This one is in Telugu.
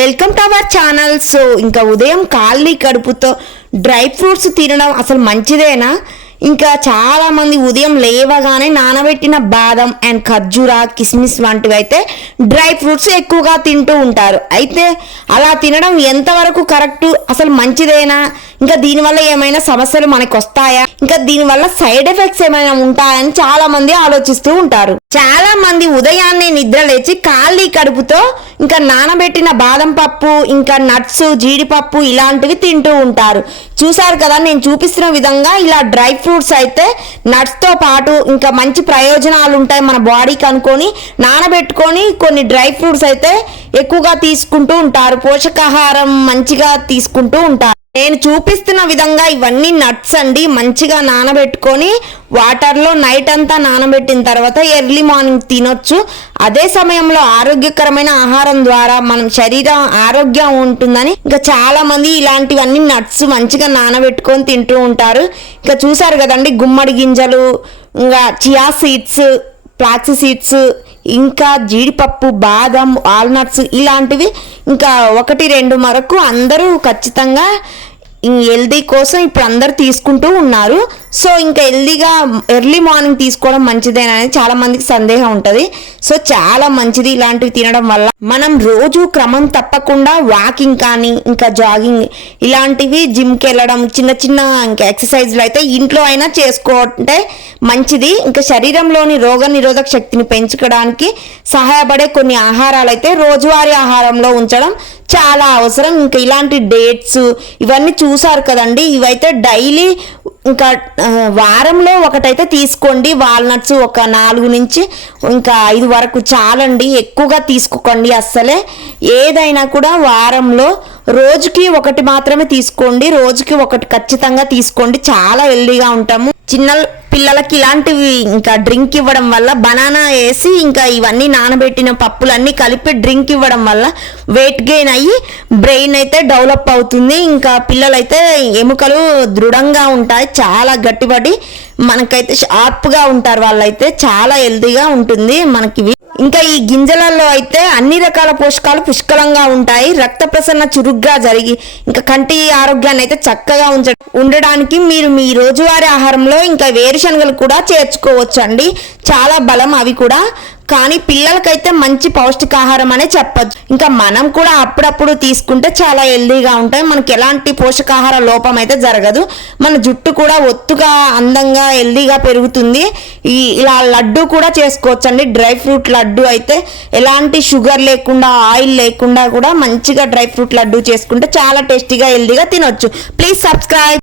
Welcome to our channel. So ఇంకా ఉదయం ఖాళీ కడుపుతో డ్రై ఫ్రూట్స్ తినడం అసలు మంచిదేనా? ఇంకా చాలామంది ఉదయం లేవగానే నానబెట్టిన బాదం అండ్ ఖర్జూరా కిస్మిస్ వంటివి అయితే డ్రై ఫ్రూట్స్ ఎక్కువగా తింటూ ఉంటారు. అయితే అలా తినడం ఎంతవరకు కరెక్ట్? అసలు మంచిదేనా? ఇంకా దీనివల్ల ఏమైనా సమస్యలు మనకు వస్తాయా ఇంకా దీనివల్ల సైడ్ ఎఫెక్ట్స్ ఏమైనా ఉంటాయని చాలామంది ఆలోచిస్తూ ఉంటారు. చాలా మంది ఉదయాన్నే నిద్ర లేచి ఖాళీ కడుపుతో ఇంకా నానబెట్టిన బాదం పప్పు ఇంకా నట్స్ జీడిపప్పు ఇలాంటివి తింటూ ఉంటారు. చూసారు కదా నేను చూపిస్తున్న విధంగా ఇలా డ్రై ఫ్రూట్స్ అయితే నట్స్తో పాటు ఇంకా మంచి ప్రయోజనాలు ఉంటాయి మన బాడీకి అనుకొని నానబెట్టుకొని కొన్ని డ్రై ఫ్రూట్స్ అయితే ఎక్కువగా తీసుకుంటూ ఉంటారు. పోషకాహారం మంచిగా తీసుకుంటూ ఉంటారు. నేను చూపిస్తున్న విధంగా ఇవన్నీ నట్స్ అండి. మంచిగా నానబెట్టుకొని వాటర్లో నైట్ అంతా నానబెట్టిన తర్వాత ఎర్లీ మార్నింగ్ తినొచ్చు. అదే సమయంలో ఆరోగ్యకరమైన ఆహారం ద్వారా మనం శరీరం ఆరోగ్యం ఉంటుందని ఇంకా చాలా మంది ఇలాంటివన్నీ నట్స్ మంచిగా నానబెట్టుకొని తింటూ ఉంటారు. ఇంకా చూసారు కదండి గుమ్మడి గింజలు ఇంకా చియా సీడ్స్ ఫ్లాక్స్ సీడ్స్ ఇంకా జీడిపప్పు బాదం వాల్నట్స్ ఇలాంటివి ఇంకా ఒకటి రెండు వరకు అందరూ ఖచ్చితంగా హెల్దీ కోసం ఇప్పుడు అందరు తీసుకుంటూ ఉన్నారు. సో ఇంకా హెల్దీగా ఎర్లీ మార్నింగ్ తీసుకోవడం మంచిదేనని చాలా మందికి సందేహం ఉంటుంది. సో చాలా మంచిది ఇలాంటివి తినడం వల్ల. మనం రోజు క్రమం తప్పకుండా వాకింగ్ కానీ ఇంకా జాగింగ్ ఇలాంటివి జిమ్కి వెళ్ళడం చిన్న చిన్న ఇంకా ఎక్సర్సైజ్లు అయితే ఇంట్లో అయినా చేసుకుంటే మంచిది. ఇంకా శరీరంలోని రోగ నిరోధక శక్తిని పెంచుకోవడానికి సహాయపడే కొన్ని ఆహారాలు అయితే రోజువారీ ఆహారంలో ఉంచడం చాలా అవసరం. ఇంకా ఇలాంటి డేట్స్ ఇవన్నీ చూసారు కదండి. ఇవైతే డైలీ ఇంకా వారంలో ఒకటైతే తీసుకోండి. వాల్నట్స్ ఒక నాలుగు నుంచి ఇంకా ఐదు వరకు చాలండి. ఎక్కువగా తీసుకోకండి అస్సలే. ఏదైనా కూడా వారంలో రోజుకి ఒకటి మాత్రమే తీసుకోండి. రోజుకి ఒకటి ఖచ్చితంగా తీసుకోండి. చాలా హెల్దీగా ఉంటాము. చిన్న పిల్లలకి ఇలాంటివి ఇంకా డ్రింక్ ఇవ్వడం వల్ల బనానా వేసి ఇంకా ఇవన్నీ నానబెట్టిన పప్పులన్నీ కలిపి డ్రింక్ ఇవ్వడం వల్ల వెయిట్ గెయిన్ అయ్యి బ్రెయిన్ అయితే డెవలప్ అవుతుంది. ఇంకా పిల్లలైతే ఎముకలు దృఢంగా ఉంటాయి చాలా గట్టిపడి మనకైతే షార్ప్గా ఉంటారు వాళ్ళైతే చాలా హెల్తీగా ఉంటుంది. మనకి ఇంకా ఈ గింజలలో అయితే అన్ని రకాల పోషకాలు పుష్కలంగా ఉంటాయి. రక్త ప్రసరణ చురుగ్గా జరిగి ఇంకా కంటి ఆరోగ్యాన్ని అయితే చక్కగా ఉంచ ఉండడానికి మీరు మీ రోజువారీ ఆహారంలో ఇంకా వేరుశనగలు కూడా చేర్చుకోవచ్చు అండి చాలా బలం అవి కూడా. కానీ పిల్లలకైతే మంచి పౌష్టికాహారం అనే చెప్పొచ్చు. ఇంకా మనం కూడా అప్పుడప్పుడు తీసుకుంటే చాలా హెల్దీగా ఉంటాయి. మనకి ఎలాంటి పోషకాహార లోపం అయితే జరగదు. మన జుట్టు కూడా ఒత్తుగా అందంగా హెల్దీగా పెరుగుతుంది. ఈ ఇలా లడ్డు కూడా చేసుకోవచ్చు అండి డ్రై ఫ్రూట్ లడ్డు అయితే ఎలాంటి షుగర్ లేకుండా ఆయిల్ లేకుండా కూడా మంచిగా డ్రై ఫ్రూట్ లడ్డు చేసుకుంటే చాలా టేస్టీగా హెల్దీగా తినొచ్చు. Please subscribe.